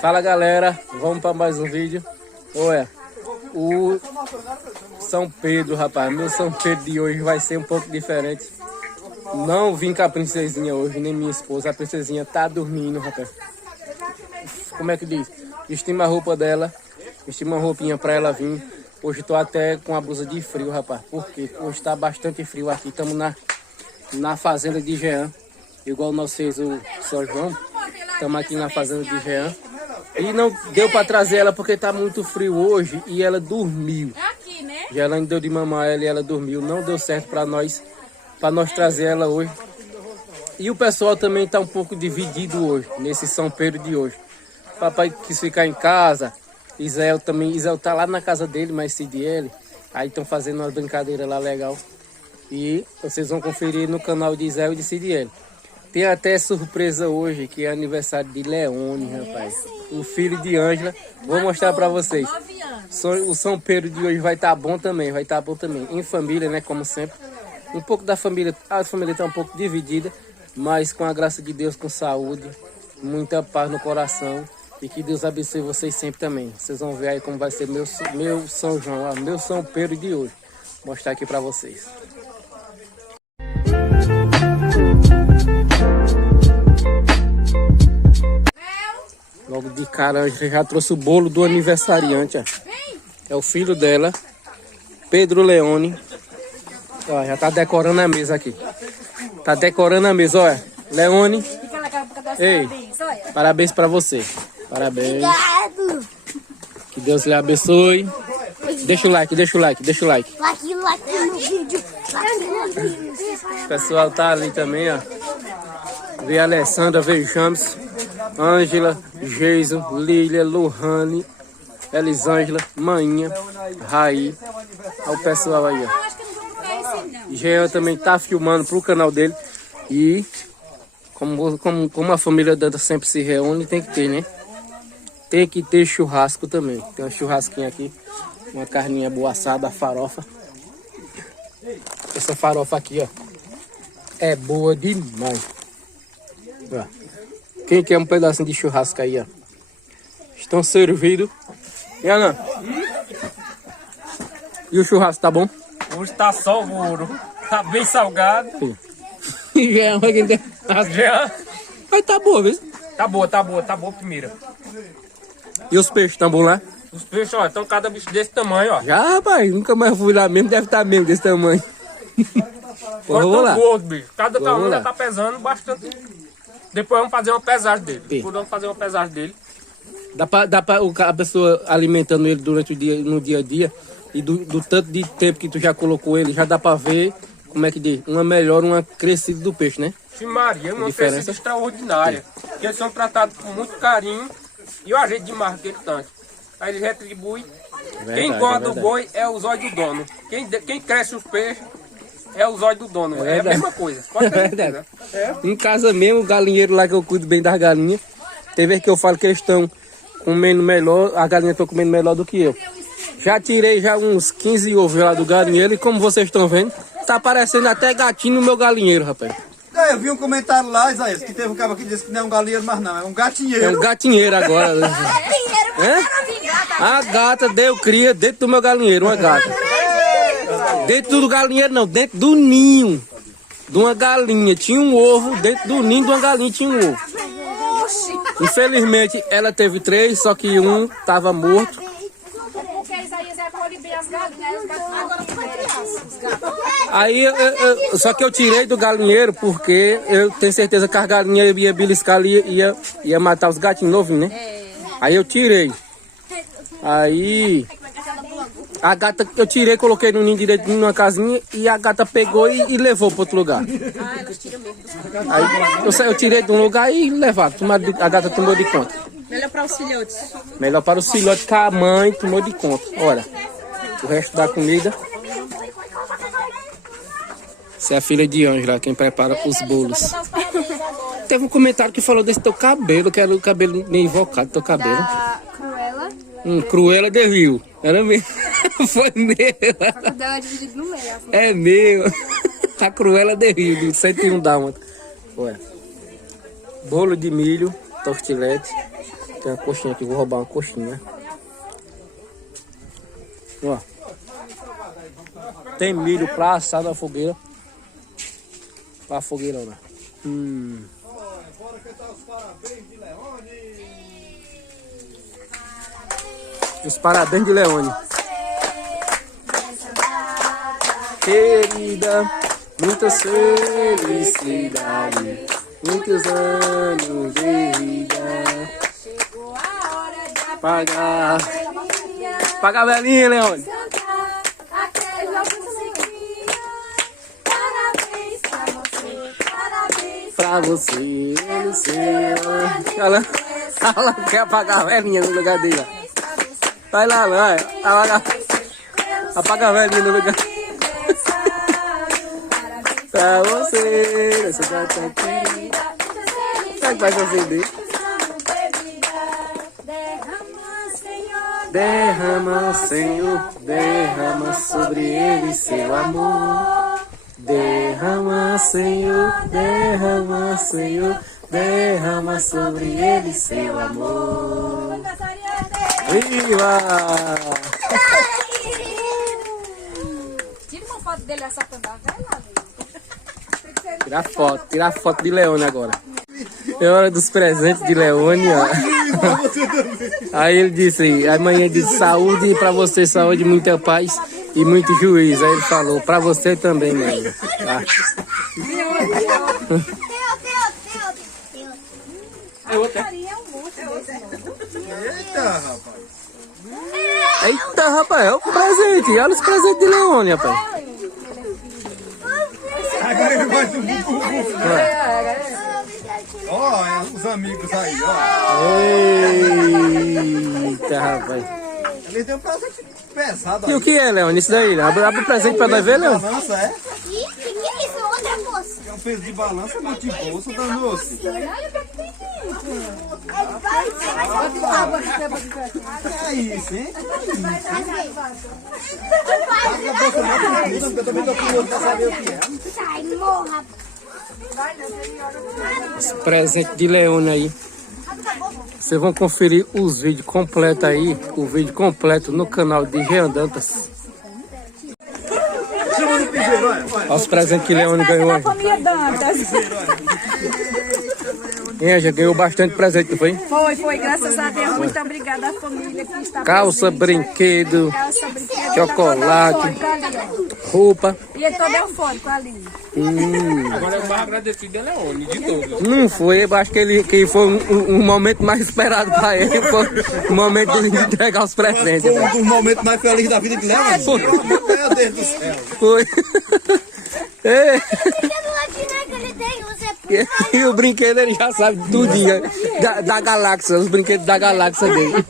Fala galera, vamos para mais um vídeo. Olha, o São Pedro, rapaz, meu São Pedro de hoje vai ser um pouco diferente. Não vim com a princesinha hoje, nem minha esposa. A princesinha tá dormindo, rapaz. Como é que diz? Vesti uma roupa dela, vesti uma roupinha para ela vir. Hoje tô até com a blusa de frio, rapaz. Porque hoje tá bastante frio aqui. Estamos na fazenda de Jean. Igual nós fez o São João. Estamos aqui na fazenda de Jean. E não deu para trazer ela porque tá muito frio hoje e ela dormiu. Já ela deu de mamar ela e ela dormiu. Não deu certo para nós trazer ela hoje. E o pessoal também tá um pouco dividido hoje, nesse São Pedro de hoje. Papai quis ficar em casa. Israel tá lá na casa dele, mas CDL. Aí estão fazendo uma brincadeira lá legal. E vocês vão conferir no canal de Israel e de CDL. Tem até surpresa hoje, que é aniversário de Leone, rapaz. O filho de Ângela. Vou mostrar pra vocês. O São Pedro de hoje vai estar bom também, Em família, né, como sempre. Um pouco da família, a família tá um pouco dividida, mas com a graça de Deus, com saúde, muita paz no coração. E que Deus abençoe vocês sempre também. Vocês vão ver aí como vai ser meu São João, meu São Pedro de hoje. Vou mostrar aqui pra vocês. Logo de cara, já trouxe o bolo do aniversariante, ó. É o filho dela, Pedro Leone. Ó, já tá decorando a mesa aqui. Tá decorando a mesa, olha. Leone. Ei, parabéns pra você. Parabéns. Obrigado. Que Deus lhe abençoe. Deixa o like. Like no vídeo. O pessoal tá ali também, ó. Vê a Alessandra, vê James, Ângela, Jason, Lília, Lohane, Elisângela, Mainha, Raí. Olha o pessoal aí, ó. Jean também tá filmando pro canal dele. E como a família dela sempre se reúne, tem que ter, né? Tem que ter churrasco também. Tem uma churrasquinha aqui. Uma carninha boa assada, farofa. Essa farofa aqui, ó. É boa demais. Ó. Quem quer um pedacinho de churrasco aí, ó. Estão servidos. E Ana? E o churrasco, tá bom? Hoje tá só o ouro. Tá bem salgado. Jean, vai quem tem. Jean. Mas tá boa, viu? Tá boa primeira. E os peixes, tá bom lá? Os peixes, ó, estão cada bicho desse tamanho, ó. Já, rapaz, nunca mais fui lá mesmo, deve estar mesmo desse tamanho. Vou lá. Gordo, bicho. Cada tamanho já tá pesando bastante. Depois vamos fazer uma pesagem dele. Depois vamos fazer uma pesagem dele. Dá pra a pessoa alimentando ele durante o dia, no dia a dia, e do tanto de tempo que tu já colocou ele, já dá pra ver, como é que diz, uma crescida do peixe, né? Maria, uma crescida extraordinária. Que eles são tratados com muito carinho e o ajeito de marca aquele tanto. Aí eles retribuem. Quem engorda o boi é os olhos do dono. Quem cresce os peixes é os olhos do dono. É a mesma coisa. Pode verdade. Em casa mesmo, o galinheiro lá que eu cuido bem das galinhas, tem vezes que eu falo que eles estão comendo melhor, as galinhas estão comendo melhor do que eu. Já tirei uns 15 ovos lá do galinheiro e como vocês estão vendo, tá aparecendo até gatinho no meu galinheiro, rapaz. Eu vi um comentário lá, Isaías, que teve um cara que disse que não é um galinheiro, mas não, é um gatinheiro. É um gatinheiro agora. A gata deu cria dentro do meu galinheiro, uma gata. Dentro do galinheiro não, dentro do ninho de uma galinha. Tinha um ovo, dentro do ninho de uma galinha tinha um ovo. Infelizmente ela teve 3, só que um tava morto. Aí, só que eu tirei do galinheiro porque eu tenho certeza que as galinhas ia beliscar e ia matar os gatinhos novinhos, né? Aí eu tirei. Aí a gata eu tirei, coloquei no ninho direitinho numa casinha e a gata pegou e levou para outro lugar. Aí eu tirei de um lugar e levaram. A gata tomou de conta. Melhor para os filhotes. Melhor para os filhotes que a mãe tomou de conta. Olha, o resto da comida. Essa é a filha de Ângela, quem prepara os bolos. Teve um comentário que falou desse teu cabelo, que era o cabelo meio invocado, teu cabelo. Da Cruella. Cruella de Rio. Era mesmo. Foi meu. O dela é dividido no meio. Assim. É meu. A Cruella de Rio, do 101 Dálmatas. Olha. Bolo de milho. tortilete. Tem uma coxinha aqui, vou roubar uma coxinha. Ó. Tem milho pra assar na fogueira. Pra fogueira, né? Os parabéns de Leone. Querida, muitas felicidades, muitos anos de vida. Pagar a velhinha, Leone. Pra você, ela quer apagar a velhinha no lugar dele. Vai lá, vai. Apaga a velhinha no lugar. Pra você, essa data querida. Será que vai acender? Derrama, Senhor, derrama sobre ele seu amor. Derrama, Senhor, derrama, Senhor, derrama sobre ele seu amor. Viva! Tira uma foto dele assopando a vela. Tirar foto de Leone agora. É hora dos presentes de Leone, ó. Aí ele disse aí, amanhã de saúde, pra você saúde, muita paz e muito juízo. Aí ele falou, pra você também, mãe. Tá? Eita, rapaz. Eita, rapaz, é o presente. Olha os presentes de Leone, rapaz. Agora ele vai subir. Ó, os amigos aí, ó. Eita, rapaz. Ele tem um presente pesado. E o que é, Leone? Isso daí? Abre o presente pra nós ver, Leone. Balança, é? Que é isso? Outra moça. É um peso de balança, monte de bolsa, danou-se. É isso, hein? Eu também tô curioso pra saber o que é. Sai, morra. Esse presente de Leone aí. Vocês vão conferir os vídeos completos aí. O vídeo completo no canal de Jean Dantas. Olha os presentes que Leone ganhou hoje. Já ganhou bastante presente, não foi? Foi, graças a Deus. Muito obrigada à família que está Calça, brinquedo, chocolate, roupa. E ele todo eufórico ali. Agora é o mais agradecido é Leone, de todos. Não foi, eu acho que foi um momento mais esperado para ele. Foi o momento de entregar os presentes. Foi um dos momentos mais felizes da vida de Leone. Meu Deus do céu. Foi. É. Ele E o brinquedo ele já sabe tudinho da galáxia, os brinquedos da galáxia dele.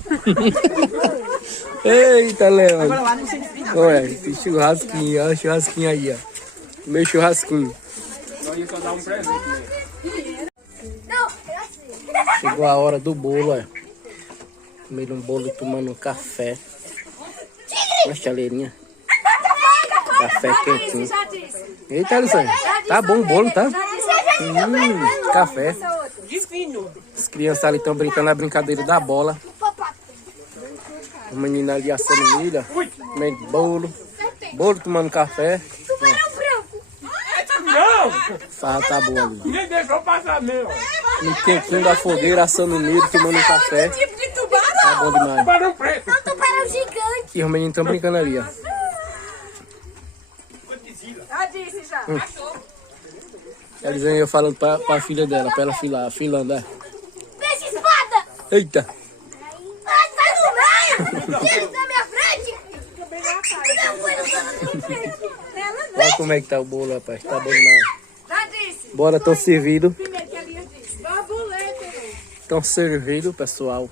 Eita, Leone. Olha, tem churrasquinho, olha o churrasquinho aí, ó. Meu churrasquinho. Nós ia só dar um presente, né? Chegou a hora do bolo, olha. Comendo um bolo e tomando um café. Uma chaleirinha. Café quentinho. Eita, Alessandra. Tá bom o bolo, tá? Café. As crianças ali estão brincando a brincadeira da bola. O menino ali assando milho, comendo bolo. Bolo tomando café. Não! Farra tá boa ali. Nem deixou passar mesmo. No quentinho da fogueira, assando milho, tomando um café. Tipo de tubarão. Tá bom demais. Tubarão preto. tubarão gigante. E os meninos estão brincando ali, ó. Já disse, já. Eles vêm eu falando pra filha dela, pra ela filando, né? Peixe espada. Eita! Sai do meio. Tira da minha frente. Olha como é que tá o bolo, rapaz. Tá bom demais. Já disse. Bora, tão servido. Primeiro que a Lia disse. Borboleta. Tão servido, pessoal.